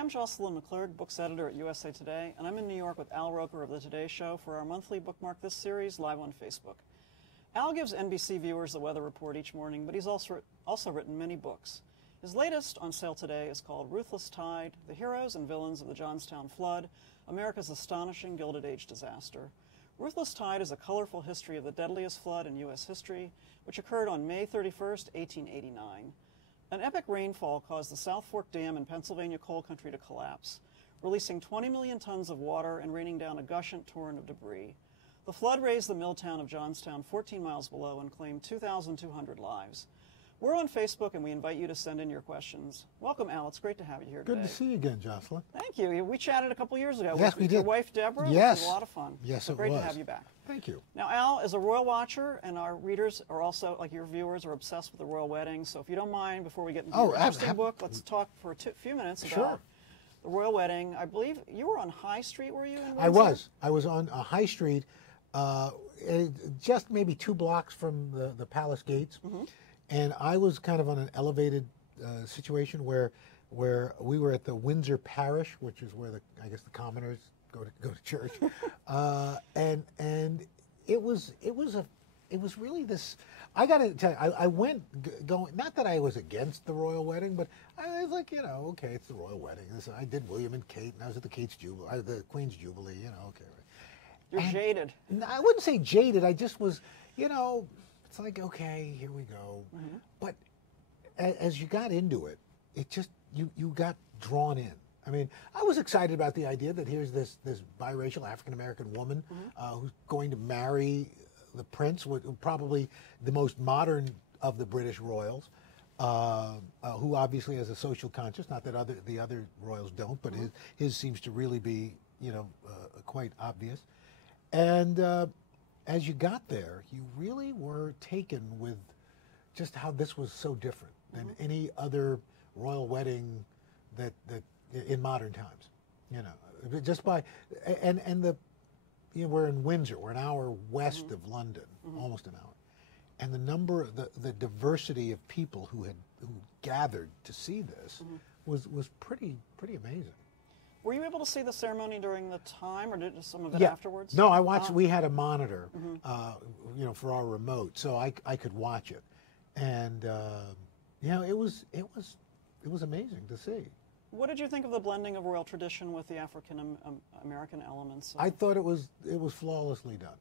I'm Jocelyn McClurg, books editor at USA Today, and I'm in New York with Al Roker of The Today Show for our monthly Bookmark This series live on Facebook. Al gives NBC viewers the weather report each morning, but he's also written many books. His latest on sale today is called Ruthless Tide, The Heroes and Villains of the Johnstown Flood, America's Astonishing Gilded Age Disaster. Ruthless Tide is a colorful history of the deadliest flood in U.S. history, which occurred on May 31st, 1889. An epic rainfall caused the South Fork Dam in Pennsylvania coal country to collapse, releasing 20 million tons of water and raining down a gushant torrent of debris. The flood raised the mill town of Johnstown 14 miles below and claimed 2,200 lives. We're on Facebook, and we invite you to send in your questions. Welcome, Al. It's great to have you here today. Good to see you again, Jocelyn. Thank you. We chatted a couple years ago Yes, we with did. your wife, Deborah. Yes. It was a lot of fun. Yes, so it great was. to have you back. Thank you. Now, Al is a royal watcher, and our readers are also, like your viewers, are obsessed with the royal wedding. So if you don't mind, before we get into your interesting book, let's talk for a few minutes about the royal wedding. I believe you were on High Street, were you, in Windsor? I was. I was on High Street, just maybe 2 blocks from the palace gates. Mm-hmm. And I was kind of on an elevated situation where we were at the Windsor Parish, which is where I guess the commoners go to church, and it was really this. I got to tell you, I went going. Not that I was against the royal wedding, but I was like, okay, it's the royal wedding. I did William and Kate, and I was at the the Queen's Jubilee. Okay. You're jaded. I wouldn't say jaded. I just was, It's like, okay, here we go. Mm-hmm. But as you got into it, it just, you got drawn in. I mean, I was excited about the idea that here's this biracial African-American woman who's going to marry the prince, probably the most modern of the British royals, who obviously has a social conscience, not that the other royals don't, but his seems to really be, quite obvious. And as you got there, you really were taken with just how this was so different than any other royal wedding that in modern times. Just by we're in Windsor, we're an hour west of London, almost an hour, and the diversity of people who gathered to see this was pretty amazing. Were you able to see the ceremony during the time, or did some of it afterwards? No, I watched. We had a monitor, for our remote, so I could watch it, and it was amazing to see. What did you think of the blending of royal tradition with the African American elements? I thought it was flawlessly done.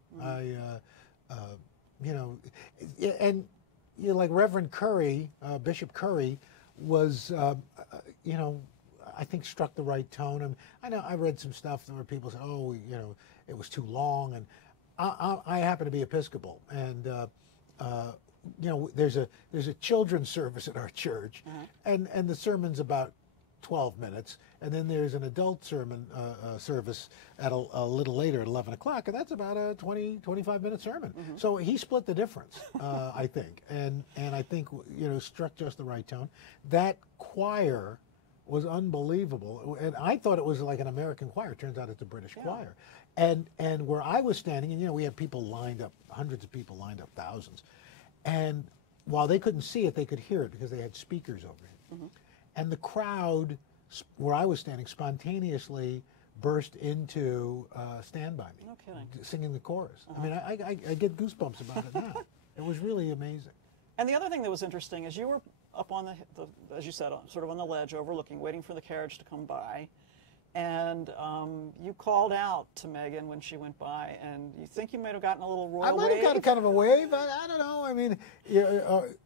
Like Reverend Curry, Bishop Curry, was I think struck the right tone. I know I read some stuff where people said, "Oh, it was too long," and I happen to be Episcopal, and there's a children's service at our church, and the sermon's about 12 minutes, and then there's an adult sermon service at a little later at 11 o'clock, and that's about a 25-minute sermon. So he split the difference, I think, and I think struck just the right tone. That choir was unbelievable, and I thought it was like an American choir. Turns out it's a British choir. And where I was standing, and we had people lined up, hundreds of people lined up, thousands, and while they couldn't see it, they could hear it because they had speakers over it. And the crowd where I was standing spontaneously burst into Stand By Me, no kidding, singing the chorus. I mean, I get goosebumps about it now. It was really amazing. And the other thing that was interesting is you were up on the as you said, sort of on the ledge overlooking, waiting for the carriage to come by. And you called out to Meghan when she went by, and you think you might have gotten a little royal wave? I might have gotten kind of a wave. I don't know. I mean,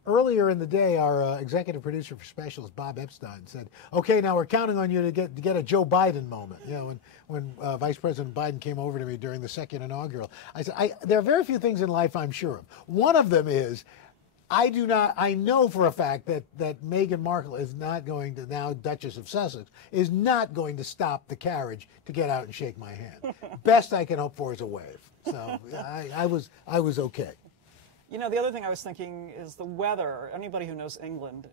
earlier in the day, our executive producer for specials, Bob Epstein, said, "Okay, now we're counting on you to get a Joe Biden moment." When Vice President Biden came over to me during the second inaugural, I said, "There are very few things in life I'm sure of. One of them is." I know for a fact that Meghan Markle is not going to, now Duchess of Sussex, is not going to stop the carriage to get out and shake my hand. Best I can hope for is a wave. So I was okay. The other thing I was thinking is the weather. Anybody who knows England,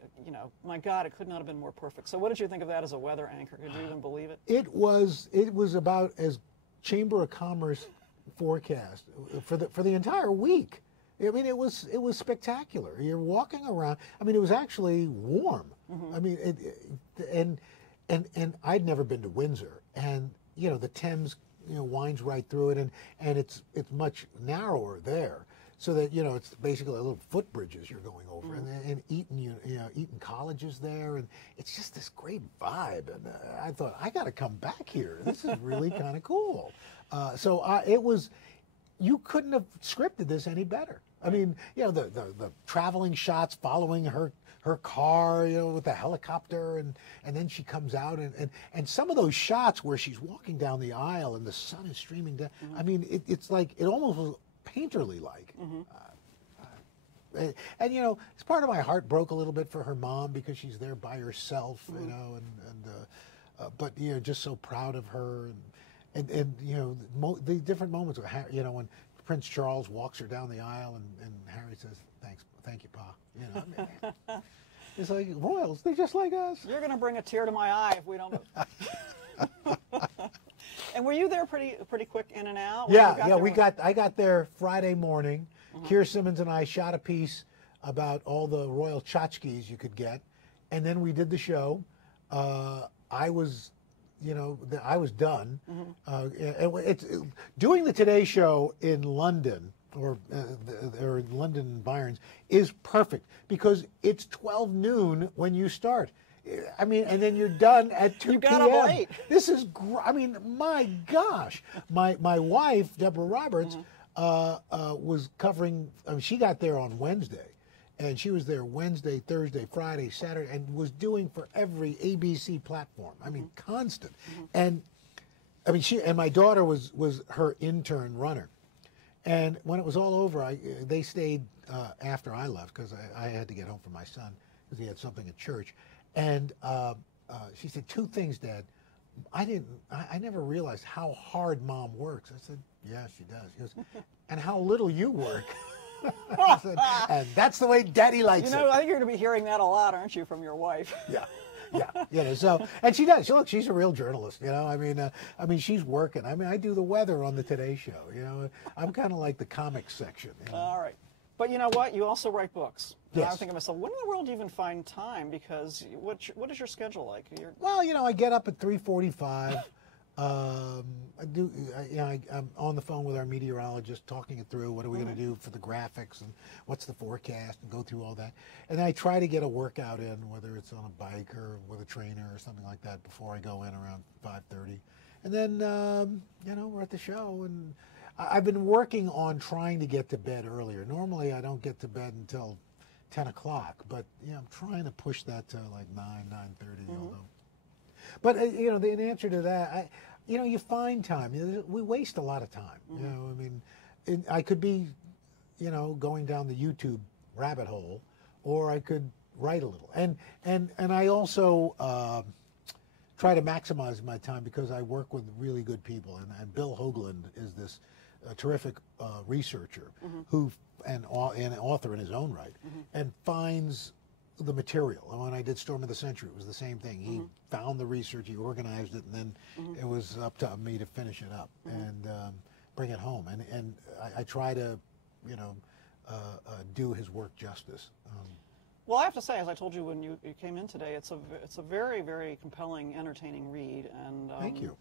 my God, it could not have been more perfect. So what did you think of that as a weather anchor? Could you even believe it? It was about as Chamber of Commerce forecast for the entire week. I mean, it was spectacular. You're walking around. I mean, it was actually warm. I mean, and I'd never been to Windsor, and the Thames winds right through it, and it's much narrower there, so that it's basically little footbridges you're going over, and Eton Eton College is there, and it's just this great vibe, and I thought I got to come back here. This is really kind of cool. So it was. You couldn't have scripted this any better. I mean, the traveling shots following her car, with the helicopter, and then she comes out, and some of those shots where she's walking down the aisle and the sun is streaming down. I mean, it's like, it almost was painterly like. And it's part of my heart broke a little bit for her mom, because she's there by herself, but just so proud of her, and the different moments of Harry, when Prince Charles walks her down the aisle, and Harry says, thank you, Pa. It's like, royals, they're just like us. You're going to bring a tear to my eye if we don't. And were you there pretty quick in and out? I got there Friday morning. Keir Simmons and I shot a piece about all the royal tchotchkes you could get, and then we did the show. I was done. Doing the Today Show in London or London environs is perfect, because it's 12 noon when you start. I mean, and then you're done at 2 p.m. You gotta wait. This is, I mean, my gosh. My wife, Deborah Roberts, was covering, she got there on Wednesday. And she was there Wednesday, Thursday, Friday, Saturday, and was doing for every ABC platform. I mean, constant. And I mean, my daughter was her intern runner. And when it was all over, they stayed after I left, because I had to get home for my son, because he had something at church. And she said, 2 things, Dad. I never realized how hard Mom works. I said, yeah, she does. She goes, and how little you work. I said, and that's the way Daddy likes it. I think you're going to be hearing that a lot, aren't you, from your wife? Yeah. So, and she does. Look, she's a real journalist. I mean, she's working. I mean, I do the weather on the Today Show. I'm kind of like the comics section. All right, but you know what? You also write books. Yes. I'm thinking to myself, when in the world do you even find time? Because what is your schedule like? Well, I get up at 3:45. I'm on the phone with our meteorologist, talking it through. What are we going to do for the graphics, and what's the forecast, and go through all that. And then I try to get a workout in, whether it's on a bike or with a trainer or something like that, before I go in around 5:30. And then, we're at the show, and I've been working on trying to get to bed earlier. Normally, I don't get to bed until 10 o'clock, but I'm trying to push that to like 9:30. Although. But in answer to that, you find time. We waste a lot of time. I mean, I could be, going down the YouTube rabbit hole, or I could write a little. And I also try to maximize my time, because I work with really good people. And Bill Hoagland is this terrific researcher and author in his own right, and finds the material. And when I did Storm of the Century, it was the same thing. He found the research, he organized it, and then it was up to me to finish it up and bring it home. And I try to, do his work justice. Well, I have to say, as I told you when you came in today, it's a very, very compelling, entertaining read. And thank you.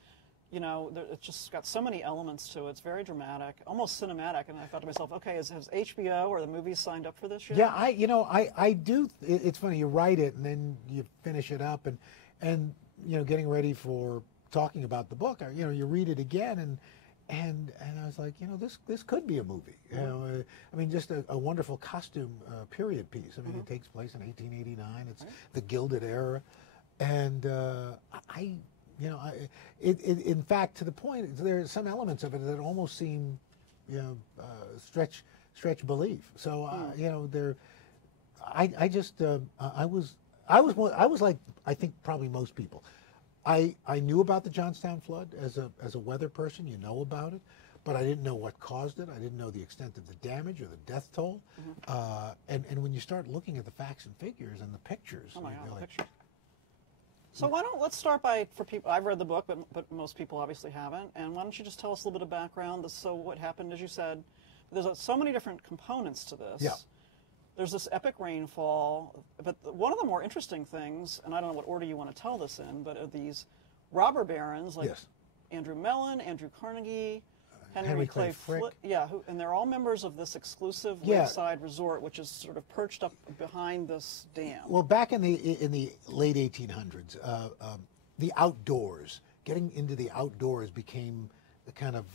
It's just got so many elements to it. It's very dramatic, almost cinematic. And I thought to myself, okay, has HBO or the movies signed up for this yet? Yeah, I do. It's funny. You write it and then you finish it up, and getting ready for talking about the book, you read it again, and I was like, this could be a movie. I mean, just a wonderful costume period piece. I mean, it takes place in 1889. It's the Gilded Era, and in fact, to the point, there are some elements of it that almost seem, stretch belief. So, I was like, I think probably most people. I knew about the Johnstown Flood as a weather person. You know about it, but I didn't know what caused it. I didn't know the extent of the damage or the death toll. And when you start looking at the facts and figures and the pictures, oh my God, the pictures. So let's start by, for people, I've read the book, but most people obviously haven't. And why don't you just tell us a little bit of background? So what happened, as you said, there's so many different components to this. Yeah. there's this epic rainfall, but one of the more interesting things, and I don't know what order you want to tell this in, but are these robber barons like Yes. Andrew Mellon, Andrew Carnegie, Henry Clay Frick. and they're all members of this exclusive Yeah. lakeside resort, which is sort of perched up behind this dam. Well, back in the late 1800s, the outdoors, getting into the outdoors became the kind of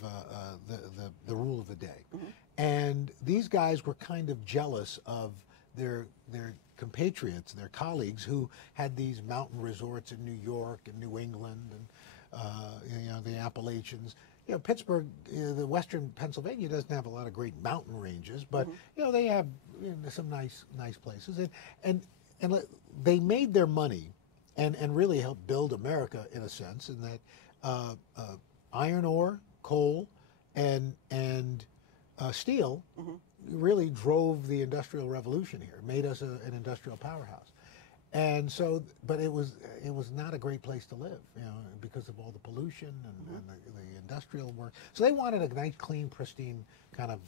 the rule of the day, and these guys were kind of jealous of their compatriots, their colleagues who had these mountain resorts in New York and New England and the Appalachians. Pittsburgh, the western Pennsylvania doesn't have a lot of great mountain ranges, but they have some nice places, and they made their money and really helped build America in a sense, in that iron ore, coal, and steel really drove the Industrial Revolution here, made us an industrial powerhouse. And so, but it was not a great place to live, because of all the pollution and the industrial work. So they wanted a nice, clean, pristine kind of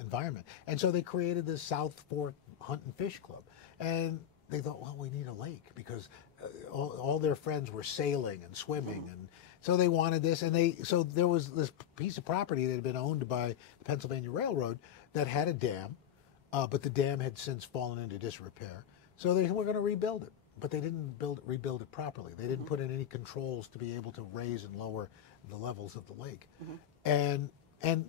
environment. And so they created this South Fork Hunt and Fish Club. And they thought, well, we need a lake, because all their friends were sailing and swimming, and so they wanted this. And so there was this piece of property that had been owned by the Pennsylvania Railroad that had a dam, but the dam had since fallen into disrepair. So they were going to rebuild it, but they didn't rebuild it properly. They didn't put in any controls to be able to raise and lower the levels of the lake. And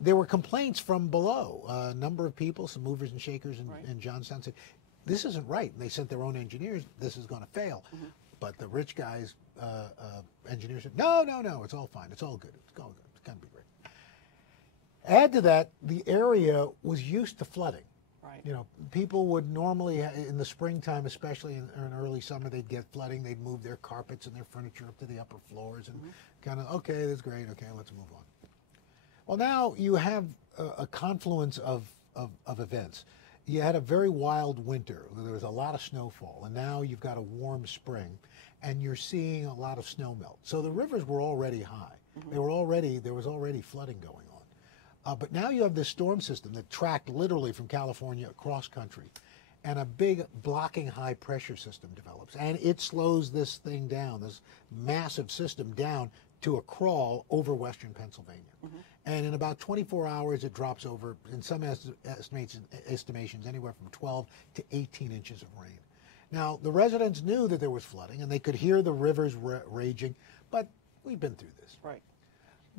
there were complaints from below. A number of people, some movers and shakers in Johnstown, said, this isn't right. And they sent their own engineers. This is going to fail. But the rich guys, engineers said, no, it's all fine. It's all good. It's all good. It's going to be great. Add to that, the area was used to flooding. Right. People would normally, in the springtime, especially in early summer, they'd get flooding. They'd move their carpets and their furniture up to the upper floors and kind of, okay, that's great. Okay, let's move on. Well, now you have a confluence of events. You had a very wild winter. There was a lot of snowfall, and now you've got a warm spring, and you're seeing a lot of snow melt. So the rivers were already high. There was already flooding going on. But now you have this storm system that tracked literally from California across country, and a big blocking high pressure system develops, and it slows this thing down, this massive system down to a crawl over western Pennsylvania. And in about 24 hours, it drops over, in some estimations, anywhere from 12 to 18 inches of rain. Now, the residents knew that there was flooding, and they could hear the rivers raging, but we've been through this. Right.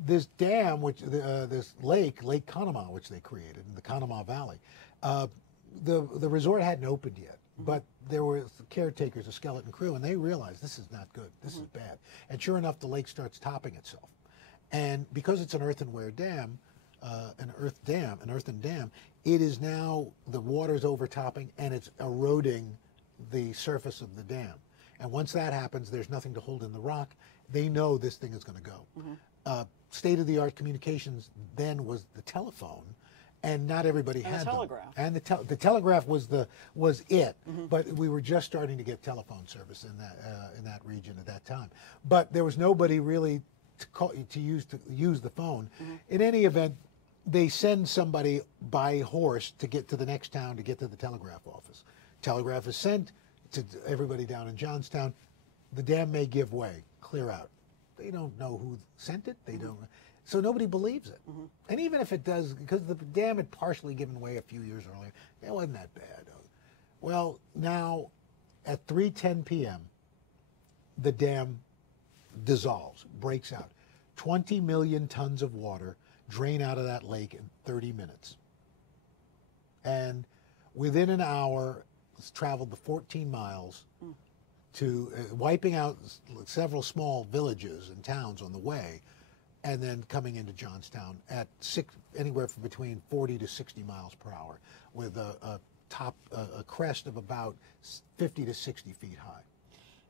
This dam, this Lake Conemaugh, which they created in the Conemaugh Valley, the resort hadn't opened yet, but there were caretakers, a skeleton crew, and they realized this is not good, this is bad. And sure enough, the lake starts topping itself. And because it's an earthenware dam, an earthen dam, it is now, the water's overtopping and it's eroding the surface of the dam. And once that happens, there's nothing to hold in the rock. They know this thing is going to go. State-of-the-art communications then was the telephone, and not everybody had the telegraph. them. And the telegraph was it, but we were just starting to get telephone service in that region at that time. But there was nobody really to use the phone. In any event, they send somebody by horse to get to the next town to get to the telegraph office. Telegraph is sent to everybody down in Johnstown. The dam may give way, clear out. They don't know who sent it. They don't. So nobody believes it. And even if it does, because the dam had partially given way a few years earlier, it wasn't that bad. Well, now at 3:10 p.m., the dam dissolves, breaks out. 20 million tons of water drain out of that lake in 30 minutes. And within an hour, it's traveled the 14 miles to wiping out several small villages and towns on the way, and then coming into Johnstown at anywhere from between 40 to 60 miles per hour, with a crest of about 50 to 60 feet high.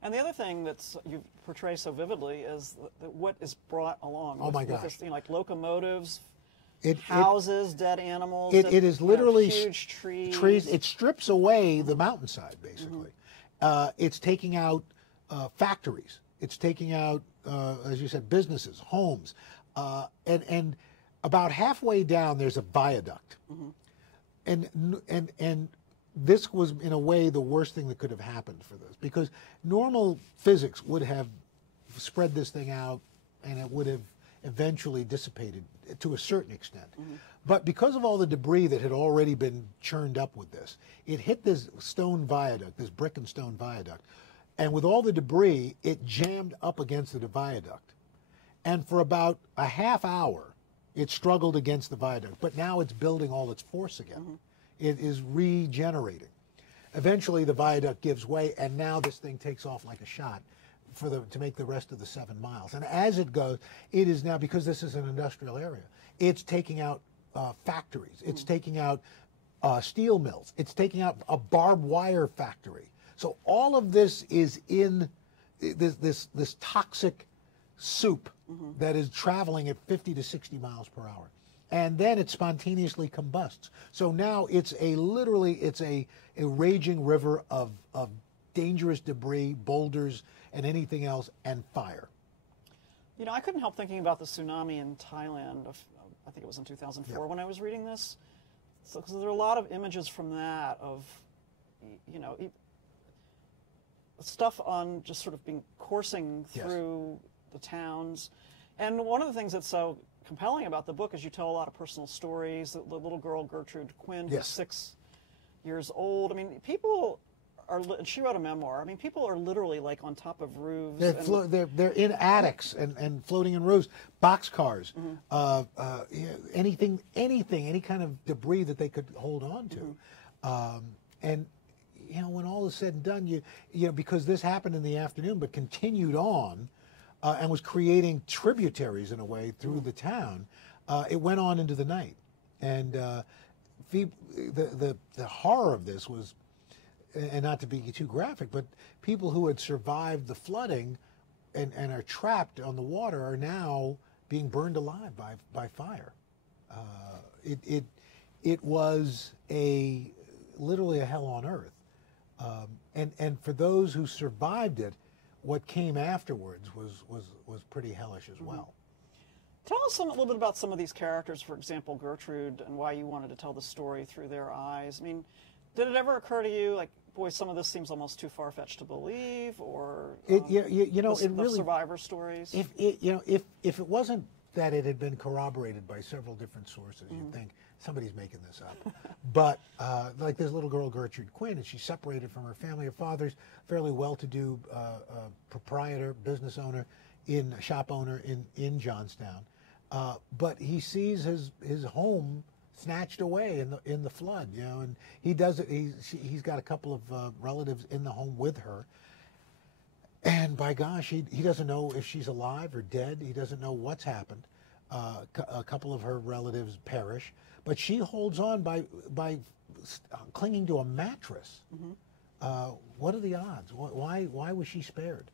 And the other thing that you portray so vividly is what is brought along. Oh my gosh! This, like locomotives, houses, dead animals. It is literally huge trees. It strips away the mountainside, basically. It's taking out factories. It's taking out, as you said, businesses, homes, and about halfway down there's a viaduct, and this was, in a way, the worst thing that could have happened for this, because normal physics would have spread this thing out, and it would have eventually dissipated to a certain extent. But because of all the debris that had already been churned up with this, it hit this stone viaduct, this brick and stone viaduct, and with all the debris, it jammed up against the viaduct. And for about a half hour, it struggled against the viaduct, but now it's building all its force again. It is regenerating. Eventually, the viaduct gives way, and now this thing takes off like a shot to make the rest of the 7 miles. And as it goes, it is now, because this is an industrial area, it's taking out factories. It's taking out steel mills. It's taking out a barbed wire factory. So all of this is in this toxic soup that is traveling at 50 to 60 miles per hour. And then it spontaneously combusts. So now it's literally a raging river of dangerous debris, boulders, and anything else, and fire. You know, I couldn't help thinking about the tsunami in Thailand I think it was in 2004 when I was reading this. So, 'cause there are a lot of images from that of, you know, stuff on just sort of being coursing through the towns. And one of the things that's so compelling about the book is you tell a lot of personal stories. The little girl, Gertrude Quinn, who's 6 years old. I mean, people are, she wrote a memoir. I mean, people are literally like on top of roofs. They're in attics and floating in roofs, boxcars, anything, any kind of debris that they could hold on to. And, you know, when all is said and done, you know, because this happened in the afternoon but continued on and was creating tributaries in a way through the town, it went on into the night. And the horror of this was, and not to be too graphic, but people who had survived the flooding and are trapped on the water are now being burned alive by fire. It was literally a hell on earth. And for those who survived it, what came afterwards was pretty hellish as well. Tell us a little bit about some of these characters, for example, Gertrude, and why you wanted to tell the story through their eyes. I mean, did it ever occur to you, like, boy, some of this seems almost too far-fetched to believe, or you know, it the really, survivor stories? If it wasn't that it had been corroborated by several different sources, you'd think somebody's making this up. But like this little girl, Gertrude Quinn, and she's separated from her family. Her father's fairly well-to-do proprietor, business owner, shop owner in Johnstown. But he sees his home snatched away in the flood, you know, and he does it. He's got a couple of relatives in the home with her, and by gosh, he doesn't know if she's alive or dead. He doesn't know what's happened. A couple of her relatives perish, but she holds on by clinging to a mattress. What are the odds? Why was she spared?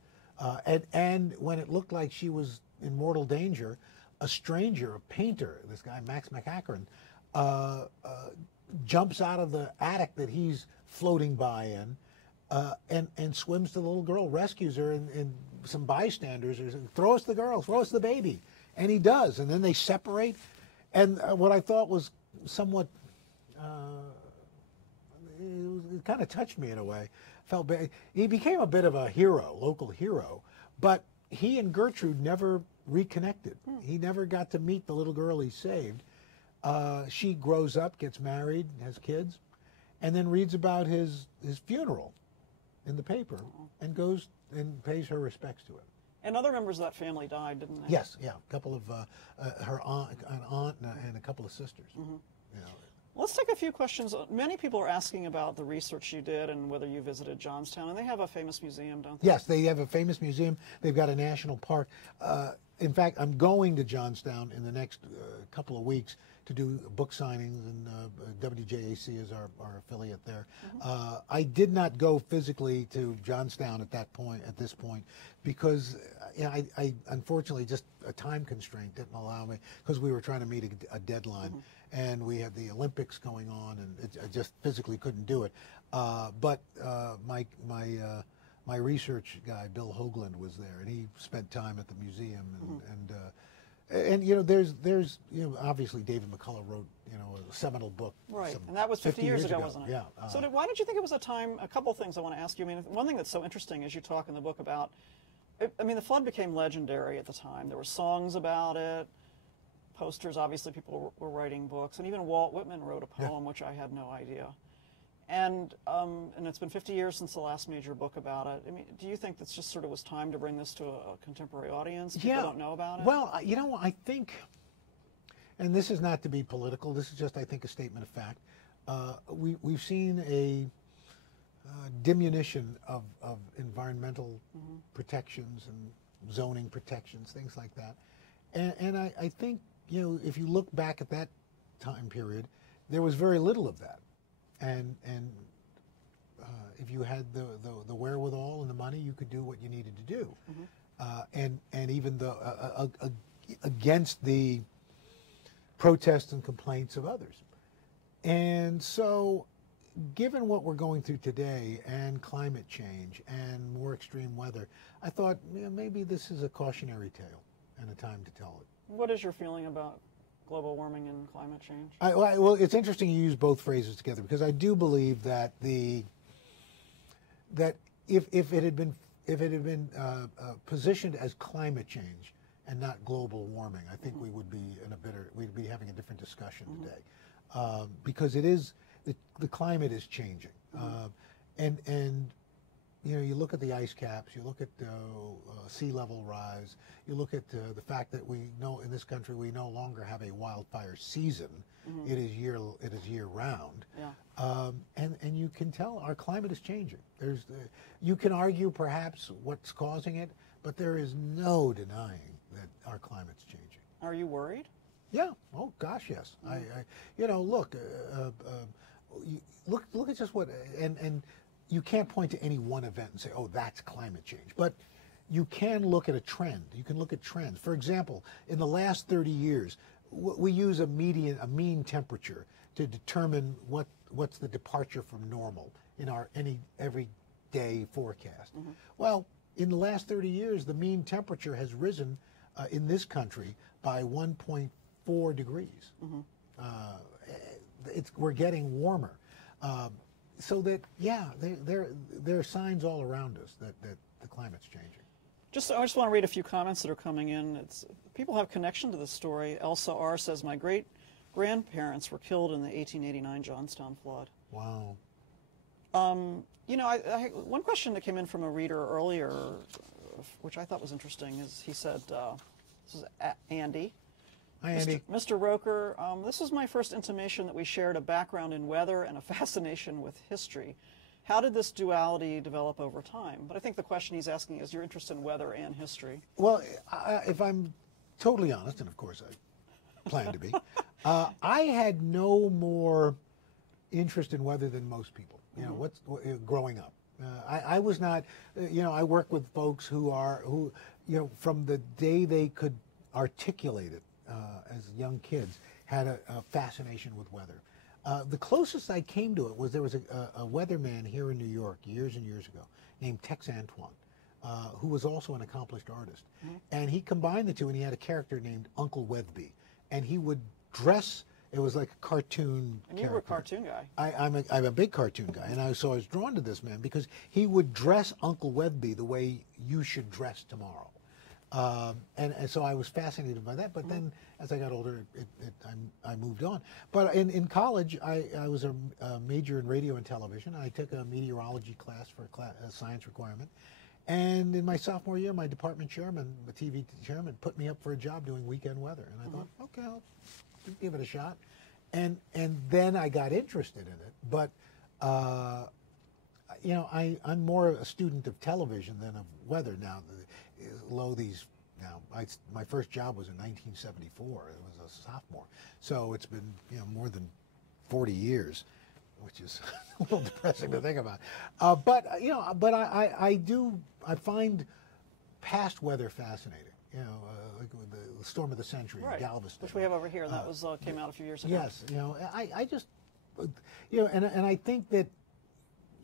And when it looked like she was in mortal danger, a stranger, a painter, this guy Max McAkern, jumps out of the attic that he's floating by in, and swims to the little girl, rescues her, and some bystanders are saying, "Throw us the girl, throw us the baby," and he does, and then they separate. And what I thought was somewhat, it kind of touched me in a way. Felt bad. He became a bit of a hero, local hero, but he and Gertrude never reconnected. He never got to meet the little girl he saved. She grows up, gets married, has kids, and then reads about his funeral in the paper and goes and pays her respects to it. And other members of that family died, didn't they? Yes, yeah, a couple of her aunt and a couple of sisters. You know. Let's take a few questions. Many people are asking about the research you did and whether you visited Johnstown, and they have a famous museum, don't they? Yes, they have a famous museum. They've got a national park. In fact, I'm going to Johnstown in the next couple of weeks to do book signings, and WJAC is our affiliate there. I did not go physically to Johnstown at this point, because you know, I unfortunately, just a time constraint didn't allow me, because we were trying to meet a deadline, and we had the Olympics going on, and I just physically couldn't do it. But my research guy, Bill Hoagland, was there, and he spent time at the museum, And there's obviously David McCullough wrote a seminal book. Right, and that was 50 years ago, wasn't it? Yeah. So why did you think it was a time? A couple of things I want to ask you. I mean, one thing that's so interesting is you talk in the book about. I mean, the flood became legendary at the time. There were songs about it, posters. Obviously, people were writing books, and even Walt Whitman wrote a poem, which I had no idea. And it's been 50 years since the last major book about it. I mean, do you think that's just sort of was time to bring this to a contemporary audience? People don't know about it? Well, I think, and this is not to be political, this is just, I think, a statement of fact. We've seen a diminution of environmental protections and zoning protections, things like that. And I think, if you look back at that time period, there was very little of that. And if you had the wherewithal and the money, you could do what you needed to do. And even against the protests and complaints of others. And so, given what we're going through today and climate change and more extreme weather, I thought maybe this is a cautionary tale and a time to tell it. What is your feeling about global warming and climate change? Well, it's interesting you use both phrases together, because I do believe that if it had been positioned as climate change and not global warming, I think we would be we'd be having a different discussion today, because it is the climate is changing, and you look at the ice caps, you look at sea level rise, you look at the fact that we know in this country we no longer have a wildfire season. It is year round. Yeah. And you can tell our climate is changing. You can argue perhaps what's causing it, but there is no denying that our climate's changing. Are you worried? Yeah. Oh gosh, yes. Look at just what and you can't point to any one event and say, oh, that's climate change. But you can look at a trend. You can look at trends. For example, in the last 30 years, we use a mean temperature to determine what's the departure from normal in our everyday forecast. Well, in the last 30 years, the mean temperature has risen in this country by 1.4 degrees. We're getting warmer. So that, there are signs all around us that the climate's changing. I just want to read a few comments that are coming in. People have connection to this story. Elsa R. says, my great-grandparents were killed in the 1889 Johnstown Flood. Wow. One question that came in from a reader earlier, which I thought was interesting, is he said, this is Andy. Hi, Andy. Mr. Roker, this was my first intimation that we shared a background in weather and a fascination with history. How did this duality develop over time? But I think the question he's asking is your interest in weather and history. Well, if I'm totally honest, and of course I plan to be, I had no more interest in weather than most people. Growing up, I was not. I work with folks who from the day they could articulate it as young kids, had a fascination with weather. The closest I came to it was there was a weatherman here in New York years and years ago named Tex Antoine, who was also an accomplished artist. And he combined the two, and he had a character named Uncle Whitby. And he would dress, it was like a cartoon And character. you were a cartoon guy. I'm a big cartoon guy, and so I was drawn to this man because he would dress Uncle Whitby the way you should dress tomorrow. And so I was fascinated by that, but then as I got older, I moved on. But in college, I was a major in radio and television. I took a meteorology class for a science requirement. And in my sophomore year, my department chairman, the TV chairman, put me up for a job doing weekend weather. And I thought, okay, I'll give it a shot. And then I got interested in it. But, I'm more a student of television than of weather now. My first job was in 1974. It was a sophomore. So it's been, more than 40 years, which is a little depressing to think about. But I find past weather fascinating. Like the storm of the century in Galveston, which we have over here. That was came out a few years ago. Yes, I just, and I think that,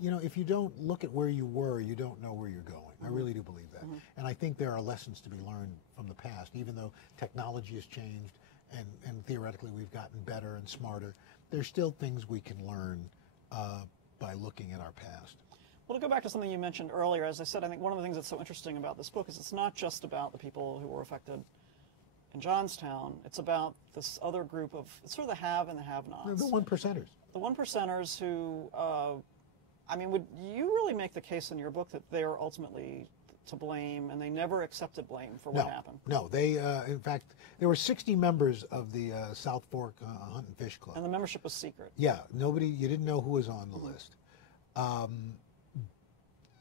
if you don't look at where you were, you don't know where you're going. I really do believe that. And I think there are lessons to be learned from the past, even though technology has changed and theoretically we've gotten better and smarter. There's still things we can learn by looking at our past. Well, to go back to something you mentioned earlier, as I said, I think one of the things that's so interesting about this book is it's not just about the people who were affected in Johnstown. It's about this other group of sort of the have and the have-nots. The one percenters. The one percenters who, I mean, would you really make the case in your book that they are ultimately to blame and they never accepted blame for what happened? No, they, in fact, there were 60 members of the South Fork Hunt and Fish Club. And the membership was secret. Yeah, you didn't know who was on the list.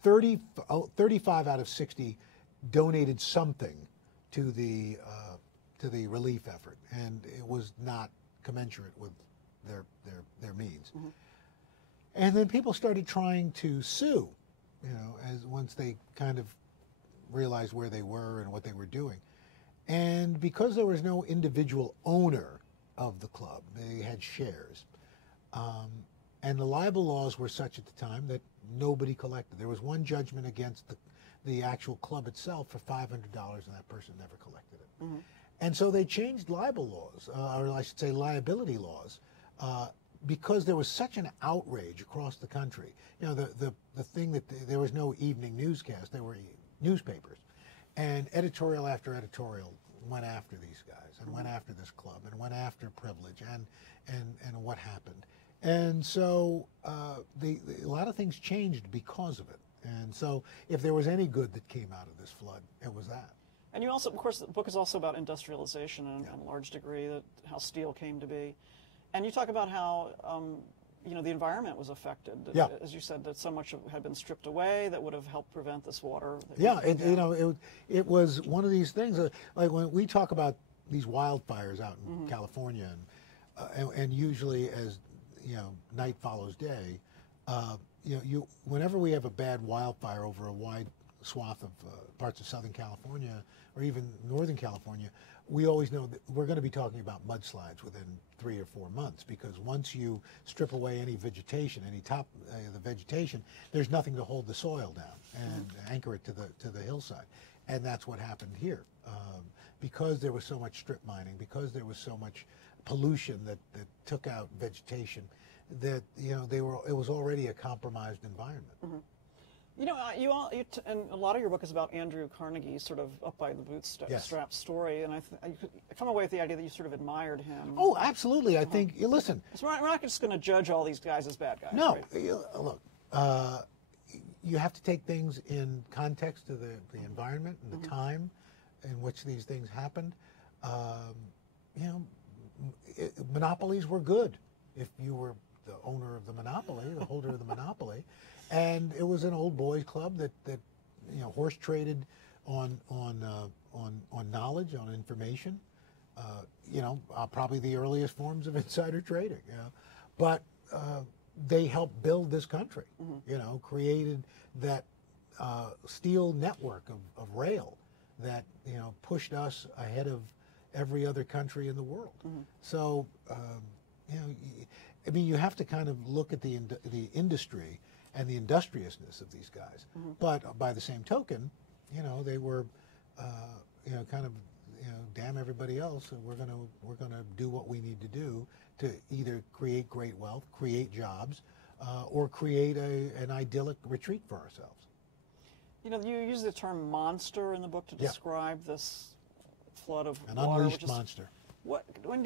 35 out of 60 donated something to the relief effort, and it was not commensurate with their means. And then people started trying to sue, as once they kind of realized where they were and what they were doing. And because there was no individual owner of the club, they had shares. And the libel laws were such at the time that nobody collected. There was one judgment against the actual club itself for $500, and that person never collected it. And so they changed libel laws, or I should say liability laws, because there was such an outrage across the country. The thing that there was no evening newscast, there were newspapers. And editorial after editorial went after these guys, and went after this club, and went after privilege, and what happened. And so a lot of things changed because of it. And so if there was any good that came out of this flood, it was that. And you also, of course, the book is also about industrialization in a large degree, how steel came to be. And you talk about how, the environment was affected. Yeah. As you said, that so much had been stripped away that would have helped prevent this water. Yeah, it was one of these things, like when we talk about these wildfires out in California, and usually as night follows day, whenever we have a bad wildfire over a wide swath of parts of Southern California or even Northern California, we always know that we're going to be talking about mudslides within 3 or 4 months, because once you strip away any vegetation, any top the vegetation, there's nothing to hold the soil down and anchor it to the hillside. And that's what happened here. Because there was so much strip mining, because there was so much pollution that took out vegetation, that it was already a compromised environment. And a lot of your book is about Andrew Carnegie, sort of up by the bootstrap story, and I come away with the idea that you sort of admired him. Oh, absolutely. I think, listen. So we're not just going to judge all these guys as bad guys. No, right? Look, you have to take things in context to the environment and the time in which these things happened. Monopolies were good if you were the owner of the monopoly, the holder of the monopoly. And it was an old boys club that horse traded on knowledge, on information. Probably the earliest forms of insider trading. But they helped build this country. Created that steel network of rail that pushed us ahead of every other country in the world. So you have to kind of look at the industry and the industriousness of these guys. But by the same token, they were, damn everybody else, and we're gonna do what we need to do to either create great wealth, create jobs, or create an idyllic retreat for ourselves. You use the term monster in the book to describe this flood of an water. Unleashed monster. When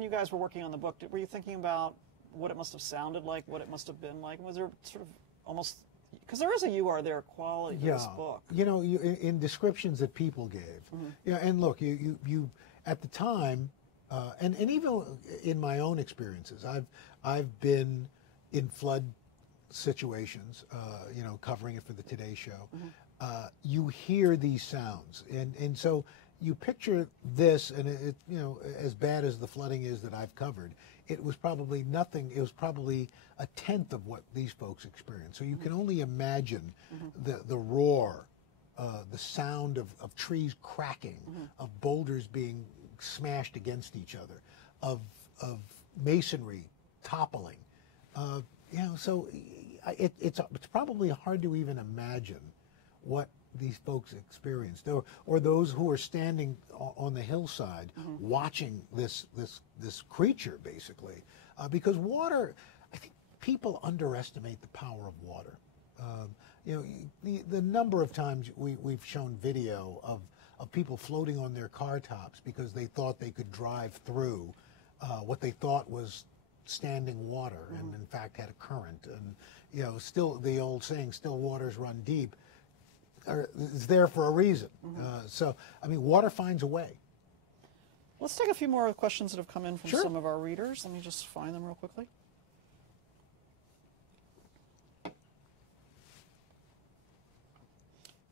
you guys were working on the book, were you thinking about what it must have sounded like, what it must have been like? Was there sort of almost, because there is a you are there quality to this book. In descriptions that people gave. And look, you at the time, and even in my own experiences, I've been in flood situations, covering it for the Today Show. You hear these sounds, and so you picture this, and it as bad as the flooding is that I've covered, it was probably nothing. It was probably a tenth of what these folks experienced. So you can only imagine the roar, the sound of trees cracking, of boulders being smashed against each other, of masonry toppling. So it's probably hard to even imagine what these folks experienced, or those who are standing on the hillside watching this creature, basically, because water. I think people underestimate the power of water. You know, the number of times we've shown video of people floating on their car tops because they thought they could drive through what they thought was standing water, and in fact had a current. And you know, still the old saying, "Still waters run deep," is there for a reason. So I mean, water finds a way. Let's take a few more questions that have come in from Sure. some of our readers. Let me just find them real quickly.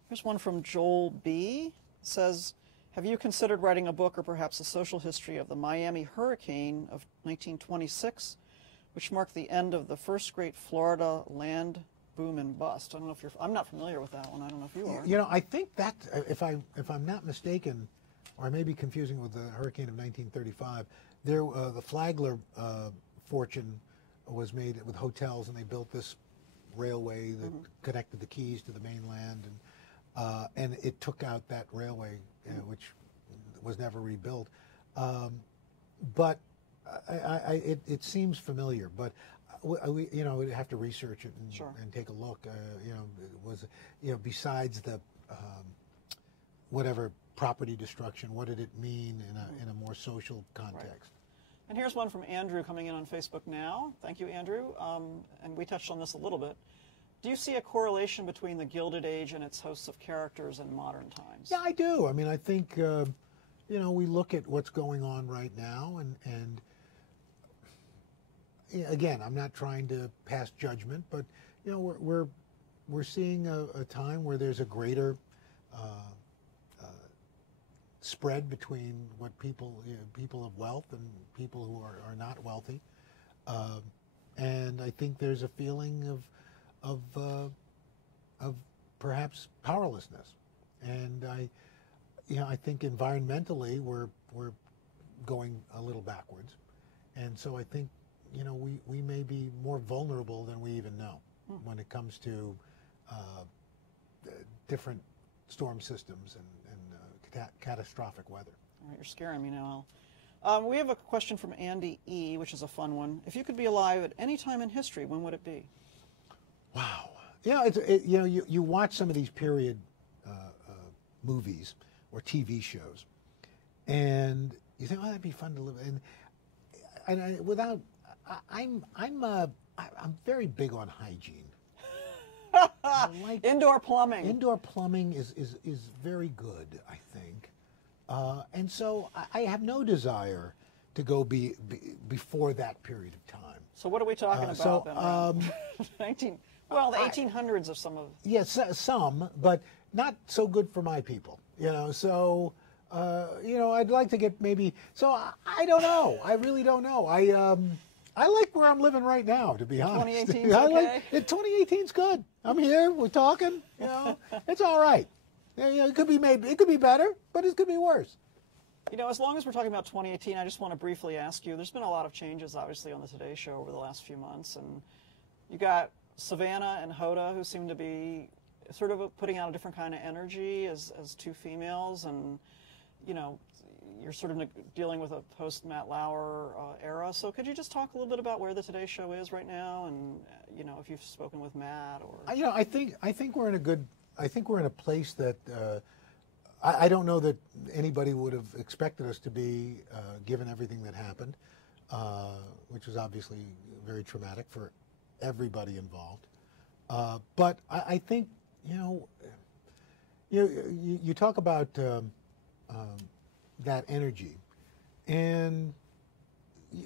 Here's one from Joel B. It says, have you considered writing a book or perhaps a social history of the Miami hurricane of 1926, which marked the end of the first great Florida land boom and bust? I don't know if I'm not familiar with that one. I don't know if you are. You know, I think that, if I'm not mistaken, or I may be confusing with the hurricane of 1935, the Flagler fortune was made with hotels, and they built this railway that connected the Keys to the mainland, and it took out that railway, which was never rebuilt. But it seems familiar, but you know, we'd have to research it and take a look. You know, it was, you know, besides the whatever property destruction, what did it mean in a more social context? Right. And here's one from Andrew coming in on Facebook now. Thank you, Andrew. And we touched on this a little bit. Do you see a correlation between the Gilded Age and its hosts of characters in modern times? Yeah, I do. I mean, I think, you know, we look at what's going on right now, and again, I'm not trying to pass judgment, but, you know, we're seeing a time where there's a greater spread between what people of wealth and people who are not wealthy, and I think there's a feeling of perhaps powerlessness, and I think environmentally we're going a little backwards, and so I think, you know, we may be more vulnerable than we even know when it comes to different storm systems and catastrophic weather. All right, you're scaring me now, Al. We have a question from Andy E., which is a fun one. If you could be alive at any time in history, when would it be? Wow. Yeah, you know, you watch some of these period movies or TV shows, and you think, oh, that'd be fun to live. I'm very big on hygiene. Indoor plumbing. Indoor plumbing is very good, I think, and so I have no desire to go before that period of time. So what are we talking about then? Well, the 1800s of some of. Yes, some, but not so good for my people. You know, so you know, I'd like to get maybe. So I don't know. I really don't know. I like where I'm living right now, to be honest. 2018's okay? 2018's good. I'm here. We're talking. You know, it's all right. You know, it could be better, but it could be worse. You know, as long as we're talking about 2018, I just want to briefly ask you. There's been a lot of changes, obviously, on the Today Show over the last few months, and you got Savannah and Hoda, who seem to be sort of putting out a different kind of energy as two females, and you know, you're sort of dealing with a post-Matt Lauer era. So could you just talk a little bit about where the Today Show is right now, and you know, if you've spoken with Matt or. You know, I think we're in a place that I don't know that anybody would have expected us to be, given everything that happened, which was obviously very traumatic for everybody involved. But I think, you talk about that energy, and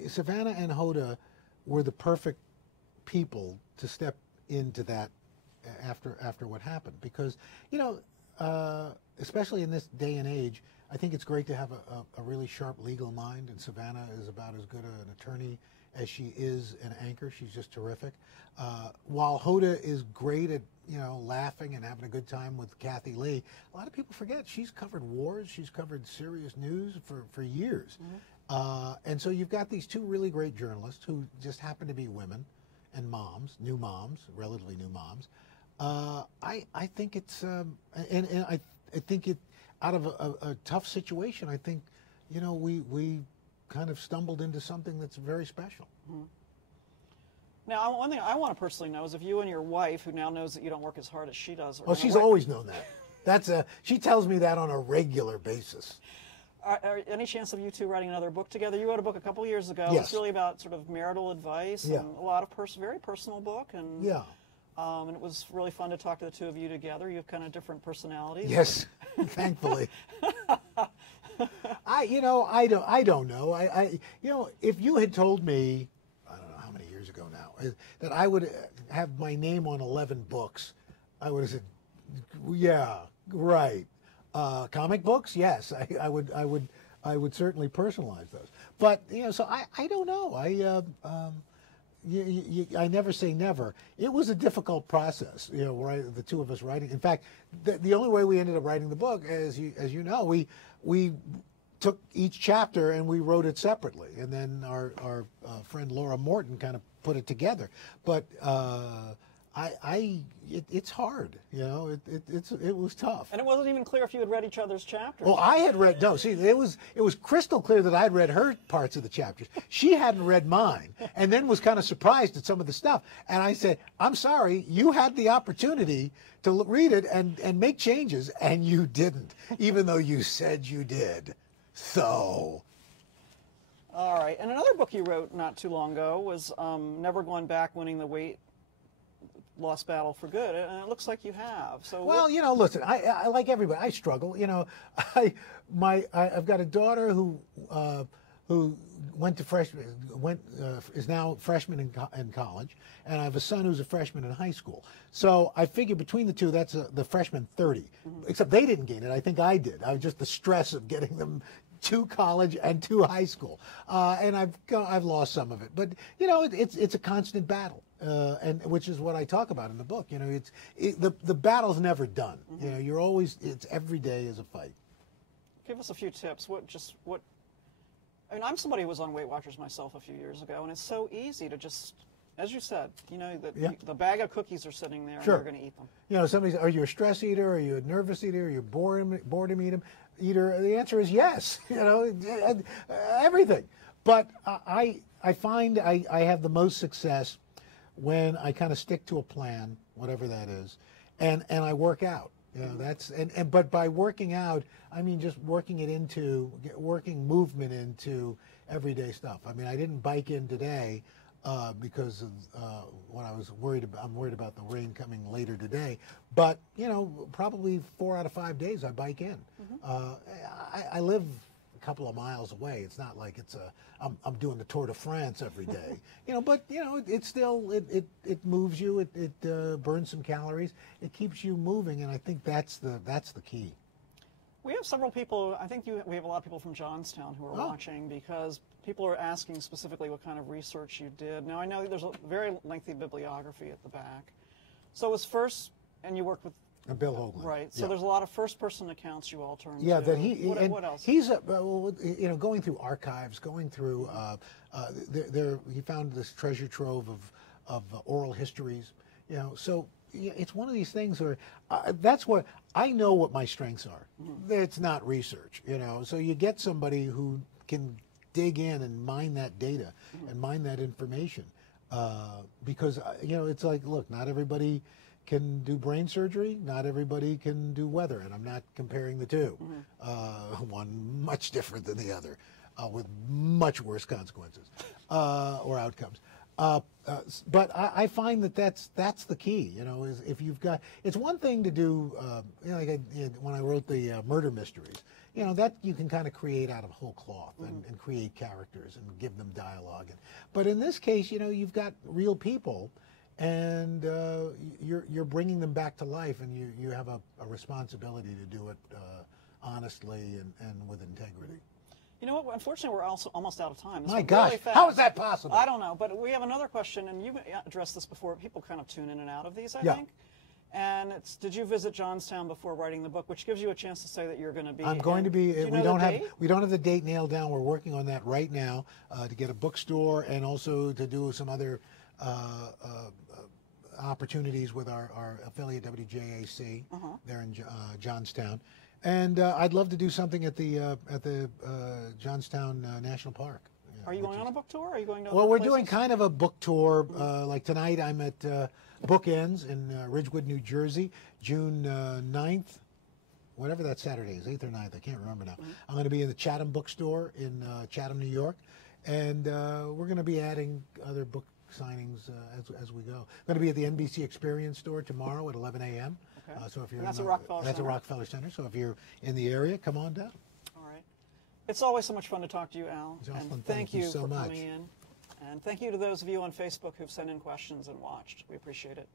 Savannah and Hoda were the perfect people to step into that after what happened, because especially in this day and age, I think it's great to have a really sharp legal mind, and Savannah is about as good an attorney as she is an anchor. She's just terrific. While Hoda is great at laughing and having a good time with Kathy Lee, a lot of people forget she's covered wars, she's covered serious news for years. Mm-hmm. And so you've got these two really great journalists who just happen to be women and moms, relatively new moms. I think it's and I think it out of a tough situation. I think we kind of stumbled into something that's very special. Mm-hmm. Now, one thing I want to personally know is if you and your wife, who now knows that you don't work as hard as she does, well, she's always known that. She tells me that on a regular basis. Any chance of you two writing another book together? You wrote a book a couple years ago. Yes. It's really about sort of marital advice and a lot of very personal book. And and it was really fun to talk to the two of you together. You have kind of different personalities. Yes, thankfully. I don't know. If you had told me, I don't know how many years ago now, that I would have my name on 11 books, I would have said, yeah, right. Comic books, yes, I would certainly personalize those. But so I don't know. I never say never. It was a difficult process, the two of us writing. In fact, the only way we ended up writing the book, as you know, we took each chapter and we wrote it separately, and then our friend Laura Morton kind of put it together. But it's hard, it was tough. And it wasn't even clear if you had read each other's chapters. Well, I had read, no, see, it was crystal clear that I'd read her parts of the chapters. She hadn't read mine, and then was kind of surprised at some of the stuff. And I said, I'm sorry, you had the opportunity to read it and make changes, and you didn't, even though you said you did. So... All right. And another book you wrote not too long ago was Never Going Back, Winning the Weight Loss Battle for Good, and it looks like you have. So well, listen, I like everybody. I struggle. I've got a daughter who went to is now a freshman in college, and I have a son who's a freshman in high school. So I figure between the two, that's the freshman 30. Mm-hmm. Except they didn't gain it. I think I did. I was just the stress of getting them to college and to high school, and I've lost some of it. But it's a constant battle. And which is what I talk about in the book. The battle's never done. Mm-hmm. It's every day is a fight. Give us a few tips. I mean, I'm somebody who was on Weight Watchers myself a few years ago, and it's so easy to just, as you said, the bag of cookies are sitting there, sure. And you're going to eat them. Are you a stress eater? Are you a nervous eater? Are you a boredom eater? The answer is yes. Everything. But I find I have the most success when I kind of stick to a plan, whatever that is, and I work out. But by working out, I mean just working movement into everyday stuff. I mean, I didn't bike in today because of what I was worried about. I'm worried about the rain coming later today. But probably 4 out of 5 days I bike in. Mm-hmm. I live a couple of miles away. It's not like I'm doing the Tour de France every day, but it's still, it moves you, it burns some calories, it keeps you moving, and I think that's the key. We have several people, we have a lot of people from Johnstown who are watching, because people are asking specifically what kind of research you did. Now, I know there's a very lengthy bibliography at the back. So it was first, and you worked with Bill Hoagland. Right. So there's a lot of first-person accounts you all turn to. Yeah, that what else? He's going through archives, going through. He found this treasure trove of oral histories. So it's one of these things where that's what I know what my strengths are. Mm-hmm. It's not research. So you get somebody who can dig in and mine that data and mine that information, because it's like, look, not everybody can do brain surgery, not everybody can do weather, and I'm not comparing the two. Mm-hmm. One much different than the other, with much worse consequences or outcomes. But I find that's the key. Is if you've got, it's one thing to do. When I wrote the murder mysteries, that you can kind of create out of whole cloth and create characters and give them dialogue. But in this case, you've got real people. And you're bringing them back to life, and you have a responsibility to do it honestly and with integrity. You know what? Unfortunately, we're also almost out of time. My gosh, how is that possible? I don't know, but we have another question, and you addressed this before. People kind of tune in and out of these, I think. And did you visit Johnstown before writing the book, which gives you a chance to say that you're going to be? I'm going to be. We don't have the date nailed down. We're working on that right now to get a bookstore and also to do some other opportunities with our affiliate WJAC there in Johnstown. And I'd love to do something at the Johnstown National Park. Are you going on a book tour? Or are you going to Well, other we're places? doing kind of a book tour. Like tonight, I'm at Bookends in Ridgewood, New Jersey, June 9th, whatever that Saturday is, 8th or 9th, I can't remember now. I'm going to be in the Chatham Bookstore in Chatham, New York, and we're going to be adding other book signings as we go. Going to be at the NBC Experience Store tomorrow at 11 a.m. Okay. So if you're And that's in at Rockefeller that's Center. at Rockefeller Center. So if you're in the area, come on down. All right. It's always so much fun to talk to you, Al. Jocelyn, and thank you so for much. coming in. And thank you to those of you on Facebook who've sent in questions and watched. We appreciate it.